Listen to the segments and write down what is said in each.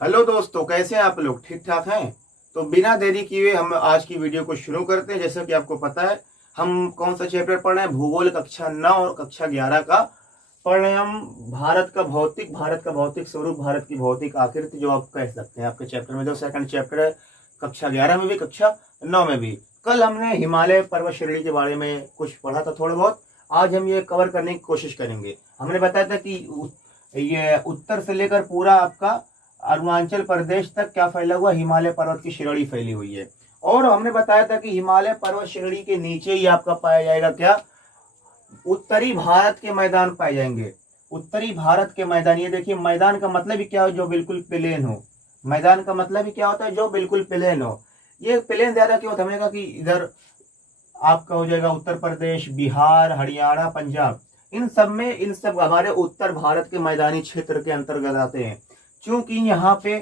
Hello दोस्तों, कैसे हैं आप लोग? ठीक ठाक हैं? तो बिना देरी किए हम आज की वीडियो को शुरू करते हैं। जैसा कि आपको पता है, हम कौन सा चैप्टर पढ़ रहे हैं? भूगोल कक्षा 9 और कक्षा 11 का पढ़ रहे हैं हम। भारत का भौतिक स्वरूप, भारत की भौतिक आकृति, जो आप कह सकते हैं आपके चैप्टर में जो सेकंड चैप्टर है, कक्षा 11 में भी कक्षा 9 में भी। कल हमने हिमालय पर्वत श्रेणी के बारे में कुछ पढ़ा था थोड़ा बहुत। आज हम ये कवर करने की कोशिश करेंगे। हमने बताया था कि ये उत्तर से लेकर पूरा आपका अरुणाचल प्रदेश तक क्या फैला हुआ, हिमालय पर्वत की श्रेणी फैली हुई है। और हमने बताया था कि हिमालय पर्वत श्रेणी के नीचे ही आपका पाया जाएगा क्या, उत्तरी भारत के मैदान पाए जाएंगे। उत्तरी भारत के मैदान, ये देखिए मैदान का मतलब ही क्या हो, जो बिल्कुल प्लेन हो। मैदान का मतलब ही क्या होता है, जो बिल्कुल प्लेन हो। ये प्लेन ज्यादा क्यों होता है? हमने कहा कि इधर आपका हो जाएगा उत्तर प्रदेश, बिहार, हरियाणा, पंजाब। इन सब हमारे उत्तर भारत के मैदानी क्षेत्र के अंतर्गत आते हैं। क्योंकि यहाँ पे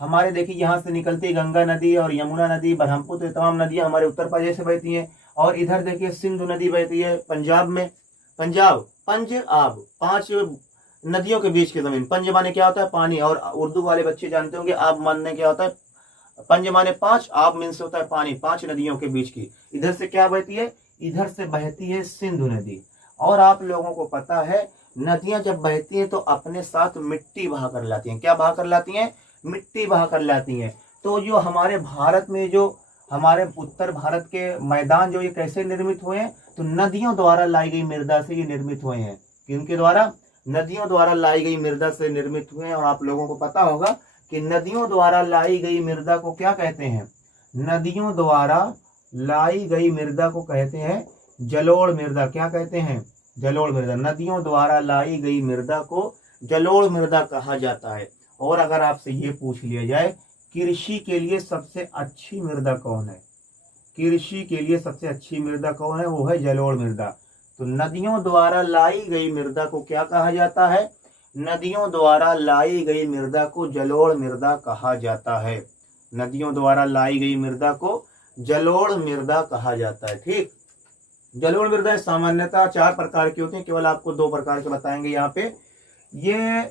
हमारे देखिए, यहाँ से निकलती गंगा नदी और यमुना नदी, ब्रह्मपुत्र, तमाम नदियां हमारे उत्तर प्रदेश से बहती हैं। और इधर देखिए सिंधु नदी बहती है पंजाब में। पंजाब 5 नदियों के बीच की जमीन। पंज माने क्या होता है? पानी। और उर्दू वाले बच्चे जानते होंगे आब मानने क्या होता है। पंज माने 5, आब मीन्स होता है पानी। 5 नदियों के बीच की। इधर से क्या बहती है? इधर से बहती है सिंधु नदी। और आप लोगों को पता है, नदियां जब बहती हैं तो अपने साथ मिट्टी बहा कर लाती हैं। क्या बहा कर लाती हैं? मिट्टी बहा कर लाती हैं। तो जो हमारे भारत में, जो हमारे उत्तर भारत के मैदान, जो ये कैसे निर्मित हुए हैं? तो नदियों द्वारा लाई गई मृदा से ये निर्मित हुए हैं। किनके द्वारा? नदियों द्वारा लाई गई मृदा से निर्मित हुए हैं। और आप लोगों को पता होगा कि नदियों द्वारा लाई गई मृदा को क्या कहते हैं? नदियों द्वारा लाई गई मृदा को कहते हैं जलोढ़ मृदा। क्या कहते हैं? जलोढ़ मृदा। नदियों द्वारा लाई गई मृदा को जलोढ़ मृदा कहा जाता है। और अगर आपसे ये पूछ लिया जाए, कृषि के लिए सबसे अच्छी मृदा कौन है? कृषि के लिए सबसे अच्छी मृदा कौन है? वो है जलोढ़ मृदा। तो नदियों द्वारा लाई गई मृदा को क्या कहा जाता है? नदियों द्वारा लाई गई मृदा को जलोढ़ मृदा कहा जाता है। नदियों द्वारा लाई गई मृदा को जलोढ़ मृदा कहा जाता है। ठीक। जलोढ़ मृदा सामान्यतः 4 प्रकार की होती है, केवल आपको 2 प्रकार के बताएंगे यहाँ पे। ये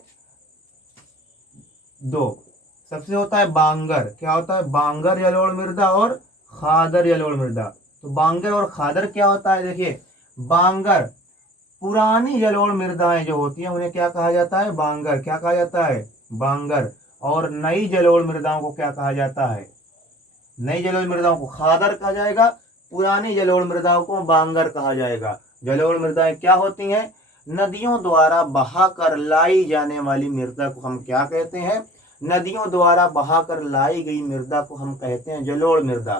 2 सबसे होता है बांगर। क्या होता है? बांगर जलोढ़ मृदा और खादर जलोढ़ मृदा। तो बांगर और खादर क्या होता है? देखिए, बांगर पुरानी जलोढ़ मृदाएं जो होती हैं उन्हें क्या कहा जाता है? बांगर। क्या कहा जाता है? बांगर। और नई जलोढ़ मृदाओं को क्या कहा जाता है? नई जलोढ़ मृदाओं को खादर कहा जाएगा, पुरानी जलोढ़ मृदाओं को बांगर कहा जाएगा। जलोढ़ मृदाएं क्या होती हैं? नदियों द्वारा बहाकर लाई जाने वाली मृदा को हम क्या कहते हैं? नदियों द्वारा बहाकर लाई गई मृदा को हम कहते हैं जलोढ़ मृदा।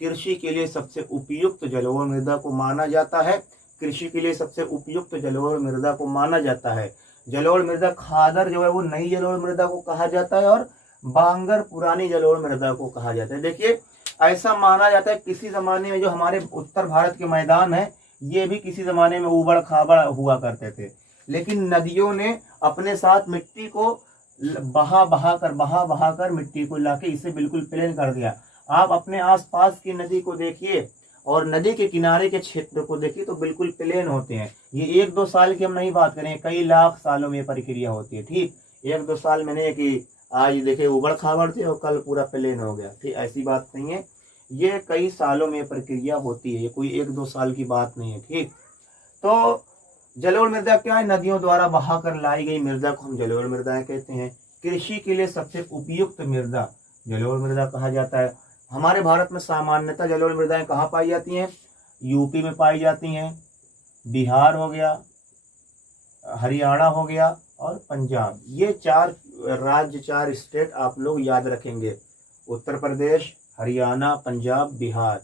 कृषि के लिए सबसे उपयुक्त जलोढ़ मृदा को माना जाता है। कृषि के लिए सबसे उपयुक्त जलोढ़ मृदा को माना जाता है। जलोढ़ मृदा खादर जो है वो नई जलोढ़ मृदा को कहा जाता है, और बांगर पुरानी जलोढ़ मृदा को कहा जाता है। देखिए, ऐसा माना जाता है किसी जमाने में जो हमारे उत्तर भारत के मैदान है, ये भी किसी जमाने में उबड़ खाबड़ हुआ करते थे। लेकिन नदियों ने अपने साथ मिट्टी को बहा बहा कर मिट्टी को लाके इसे बिल्कुल प्लेन कर दिया। आप अपने आसपास की नदी को देखिए और नदी के किनारे के क्षेत्र को देखिए तो बिल्कुल प्लेन होते हैं। ये 1-2 साल की हम नहीं बात करें, कई लाख सालों में प्रक्रिया होती है। ठीक। 1-2 साल में नहीं कि आज देखिए उबड़ खाबड़ थे और कल पूरा प्लेन हो गया। ठीक, ऐसी बात नहीं है। ये कई सालों में प्रक्रिया होती है, ये कोई 1-2 साल की बात नहीं है। ठीक। तो जलोढ़ मृदा क्या है? नदियों द्वारा बहाकर लाई गई मृदा को हम जलोढ़ मृदाएं कहते हैं। कृषि के लिए सबसे उपयुक्त मृदा जलोढ़ मृदा कहा जाता है। हमारे भारत में सामान्यतः जलोढ़ मृदाएं कहाँ पाई जाती हैं? यूपी में पाई जाती हैं, बिहार हो गया, हरियाणा हो गया और पंजाब। ये 4 राज्य, 4 स्टेट आप लोग याद रखेंगे। उत्तर प्रदेश, हरियाणा, पंजाब, बिहार,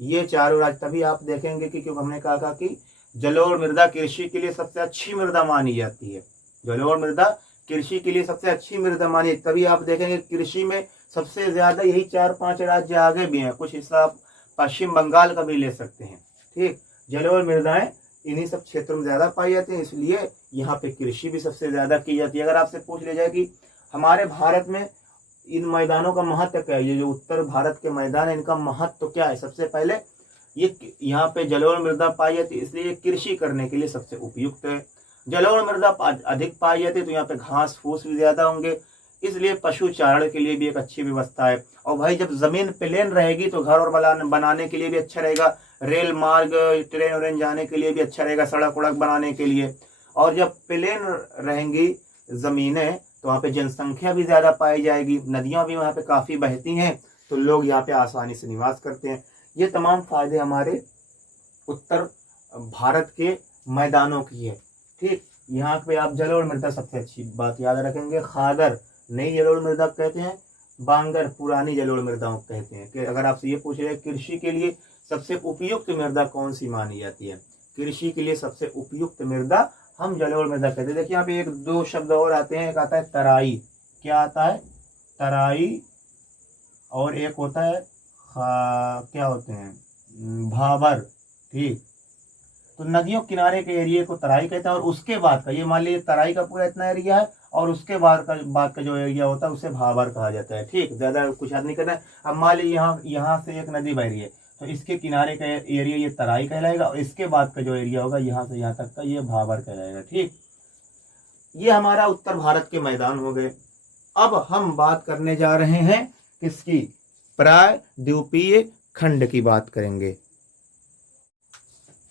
ये 4 राज्य। तभी आप देखेंगे कि क्योंकि हमने कहा कि जलोढ़ मृदा कृषि के लिए सबसे अच्छी मृदा मानी जाती है। जलोढ़ मृदा कृषि के लिए सबसे अच्छी मृदा मानी। तभी आप देखेंगे कृषि में सबसे ज्यादा यही 4-5 राज्य आगे भी हैं। कुछ हिस्सा आप पश्चिम बंगाल का भी ले सकते हैं। ठीक। जलोढ़ मृदाएं इन्हीं सब क्षेत्रों में ज्यादा पाई जाती हैं, इसलिए यहाँ पे कृषि भी सबसे ज्यादा की जाती है। अगर आपसे पूछ लिया जाए कि हमारे भारत में इन मैदानों का महत्व क्या है, ये जो उत्तर भारत के मैदान है इनका महत्व क्या है? सबसे पहले ये यहाँ पे जलोढ़ मृदा पाई जाती है, इसलिए कृषि करने के लिए सबसे उपयुक्त है। जलोढ़ मृदा अधिक पाई जाती है तो यहाँ पे घास फूस भी ज्यादा होंगे, इसलिए पशु चारण के लिए भी एक अच्छी व्यवस्था है। और भाई जब जमीन प्लेन रहेगी तो घर और बनाने के लिए भी अच्छा रहेगा, रेल मार्ग ट्रेन व्रेन जाने के लिए भी अच्छा रहेगा, सड़क वड़क बनाने के लिए। और जब प्लेन रहेंगी जमीनें तो वहाँ पे जनसंख्या भी ज्यादा पाई जाएगी, नदियां भी वहाँ पे काफी बहती हैं, तो लोग यहाँ पे आसानी से निवास करते हैं। ये तमाम फायदे हमारे उत्तर भारत के मैदानों की है। ठीक, यहाँ पे आप जलोढ़ मृदा सबसे अच्छी बात याद रखेंगे, खादर नई जलोढ़ मृदा कहते हैं, बांगर पुरानी जलोढ़ मृदाओं कहते हैं। कि अगर आपसे ये पूछ रहे कृषि के लिए सबसे उपयुक्त मृदा कौन सी मानी जाती है, कृषि के लिए सबसे उपयुक्त मृदा हम जलोढ़ मृदा कहते हैं। देखिए यहाँ पे एक दो शब्द और आते हैं, एक आता है तराई, क्या आता है, तराई, और एक होता है क्या होते हैं, भाबर। ठीक, तो नदियों किनारे के एरिया को तराई कहते हैं, और उसके बाद का, ये मान लीजिए तराई का पूरा इतना एरिया है, और उसके बाद का जो एरिया होता है उसे भाबर कहा जाता है। ठीक, ज्यादा कुछ याद नहीं करना है। अब मान लीजिए यहाँ से एक नदी बह रही है, तो इसके किनारे का एरिया ये तराई कहलाएगा, और इसके बाद का जो एरिया होगा यहाँ से यहाँ तक का ये भाबर कहलाएगा। ठीक, ये हमारा उत्तर भारत के मैदान हो गए। अब हम बात करने जा रहे हैं किसकी, प्रायद्वीपीय खंड की बात करेंगे।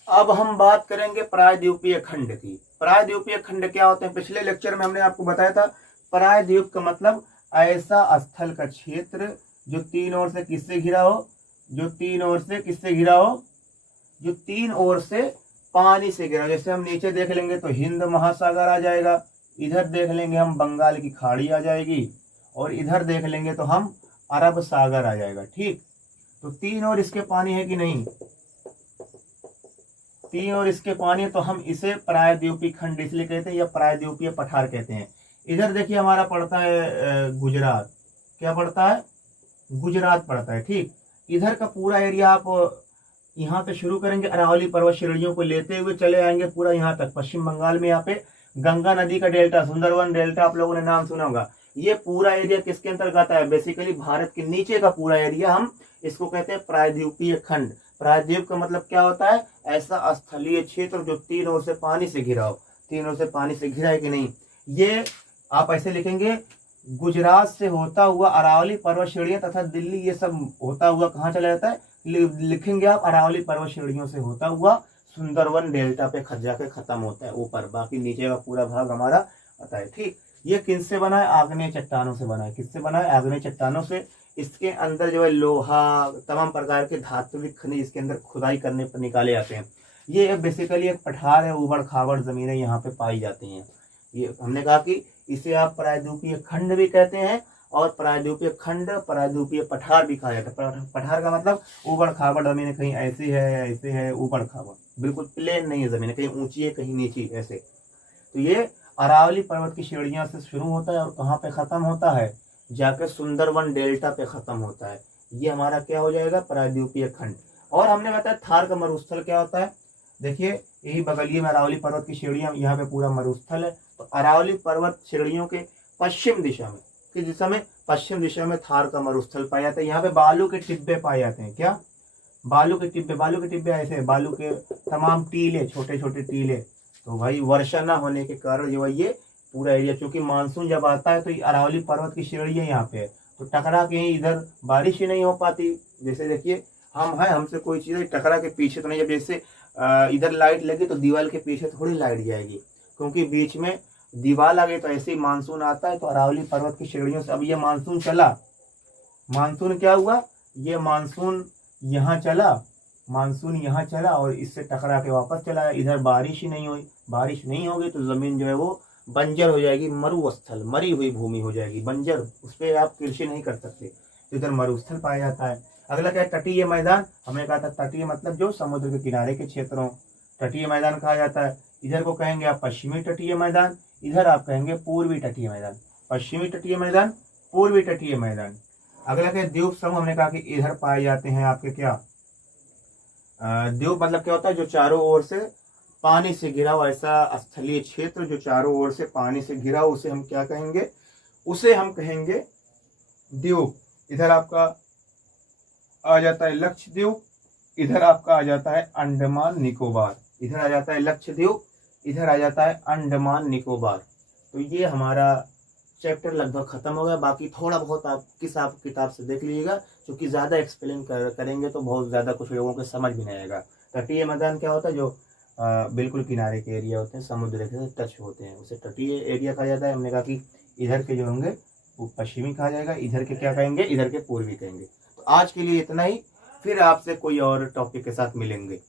अब हम बात करेंगे प्रायद्वीपीय खंड की। प्रायद्वीपीय खंड क्या होते हैं, पिछले लेक्चर में हमने आपको बताया था, प्रायद्वीप का मतलब ऐसा स्थल का क्षेत्र जो तीन ओर से किससे घिरा हो, जो तीन ओर से किससे घिरा हो, जो तीन ओर से पानी से घिरा। जैसे हम नीचे देख लेंगे तो हिंद महासागर आ जाएगा, इधर देख लेंगे हम बंगाल की खाड़ी आ जाएगी, और इधर देख लेंगे तो हम अरब सागर आ जाएगा। ठीक, तो तीन ओर इसके पानी है कि नहीं, तीन ओर इसके पानी, तो हम इसे प्रायद्वीपीय खंड इसलिए कहते हैं, या प्रायद्वीपीय पठार कहते हैं। इधर देखिए हमारा पड़ता है गुजरात, क्या पड़ता है, गुजरात पड़ता है। ठीक, इधर का पूरा एरिया आप यहाँ से शुरू करेंगे, अरावली पर्वत श्रेणियों को लेते हुए चले आएंगे पूरा यहाँ तक, पश्चिम बंगाल में यहाँ पे गंगा नदी का डेल्टा, सुंदरवन डेल्टा आप लोगों ने नाम सुना होगा। ये पूरा एरिया किसके अंतर्गत आता है, बेसिकली भारत के नीचे का पूरा एरिया, हम इसको कहते हैं प्रायद्वीपीय खंड। प्रायद्वीप का मतलब क्या होता है, ऐसा स्थलीय क्षेत्र जो तीन ओर से पानी से घिरा हो। तीन ओर से पानी से घिरा है कि नहीं, ये आप ऐसे लिखेंगे, गुजरात से होता हुआ अरावली पर्वत श्रेणियां तथा दिल्ली, ये सब होता हुआ कहाँ चला जाता है, लिखेंगे आप अरावली पर्वत श्रेणियों से होता हुआ सुंदरवन डेल्टा पे जाके खत्म होता है ऊपर, बाकी नीचे का पूरा भाग हमारा आता है। ठीक, ये किससे बना है, आग्नेय चट्टानों से बना है। किससे बना है, आग्नेय चट्टानों से। इसके अंदर जो है लोहा, तमाम प्रकार के धात्विक खनिज इसके अंदर खुदाई करने पर निकाले जाते हैं। ये बेसिकली एक पठार है, उबड़ खाबड़ जमीनें यहाँ पे पाई जाती हैं। ये हमने कहा कि इसे आप प्रायद्वीपीय खंड भी कहते हैं, और प्रायद्वीपीय खंड, प्रायद्वीपीय पठार भी कहा जाता है। पठार का मतलब उबड़ खाबड़ जमीन, कहीं ऐसी है ऐसे है, उबड़ खाबड़, बिल्कुल प्लेन नहीं है जमीन, कहीं ऊंची है कहीं नीची ऐसे। तो ये अरावली पर्वत की श्रेणियां से शुरू होता है और कहाँ पे खत्म होता है, जाकर सुंदरवन डेल्टा पे खत्म होता है। ये हमारा क्या हो जाएगा, प्रायद्वीपीय खंड। और हमने बताया थार का मरुस्थल क्या होता है, देखिए यही बगलिए में अरावली पर्वत की श्रेणियां, यहाँ पे पूरा मरुस्थल है। तो अरावली पर्वत श्रेणियों के पश्चिम दिशा में, किस दिशा में, पश्चिम दिशा में थार का मरुस्थल पाया जाता है। यहाँ पे बालू के टिब्बे पाए जाते हैं। क्या, बालू के टिब्बे, बालू के टिब्बे ऐसे, बालू के तमाम टीले, छोटे छोटे टीले। तो भाई वर्षा न होने के कारण जो है ये पूरा एरिया, चूंकि मानसून जब आता है तो अरावली पर्वत की श्रेणियां यहाँ पे है, तो टकरा के इधर बारिश ही नहीं हो पाती। जैसे देखिए हम है, हमसे कोई चीज टकरा के पीछे तो नहीं, जब जैसे इधर लाइट लगी तो दीवार के पीछे थोड़ी लाइट जाएगी, क्योंकि बीच में दीवार लगे, तो ऐसे ही मानसून आता है। तो अरावली पर्वत की श्रेणियों से अब ये मानसून चला, मानसून क्या हुआ, ये मानसून यहाँ चला, मानसून यहाँ चला और इससे टकरा के वापस चला। इधर बारिश ही नहीं हुई, बारिश नहीं होगी तो जमीन जो है वो बंजर हो जाएगी, मरुस्थल, मरी हुई भूमि हो जाएगी, बंजर, उस पर आप कृषि नहीं कर सकते। तो इधर मरुस्थल पाया जाता है। अगला क्या है, तटीय मैदान। हमने कहा था तटीय मतलब जो समुद्र के किनारे के क्षेत्रों, तटीय मैदान कहा जाता है। इधर को कहेंगे आप पश्चिमी तटीय मैदान, इधर आप कहेंगे पूर्वी तटीय मैदान। पश्चिमी तटीय मैदान, पूर्वी तटीय मैदान। अगला क्या, द्वीप समूह। हमने कहा कि इधर पाए जाते हैं आपके क्या, द्वीप मतलब क्या होता है, जो चारों ओर से पानी से घिरा हुआ ऐसा स्थलीय क्षेत्र जो चारों ओर से पानी से घिरा हो, उसे हम क्या कहेंगे, उसे हम कहेंगे द्वीप। इधर आपका आ जाता है लक्षद्वीप, इधर आपका आ जाता है अंडमान निकोबार। इधर आ जाता है लक्षद्वीप, इधर आ जाता है अंडमान निकोबार। तो ये हमारा चैप्टर लगभग खत्म हो गया। बाकी थोड़ा बहुत आप किताब से देख लीजिएगा, क्योंकि ज़्यादा एक्सप्लेन करेंगे तो बहुत ज़्यादा कुछ लोगों को समझ भी नहीं आएगा। तटीय मैदान क्या होता है? जो बिल्कुल किनारे के एरिया होते हैं, समुद्र रेखा से टच होते हैं, उसे तटीय एरिया कहा जाता है। हमने कहा कि इधर के जो होंगे वो पश्चिमी कहा जाएगा, इधर के क्या कहेंगे? इधर के पूर्वी कहेंगे। तो आज के लिए इतना ही, फिर आपसे कोई और टॉपिक के साथ मिलेंगे।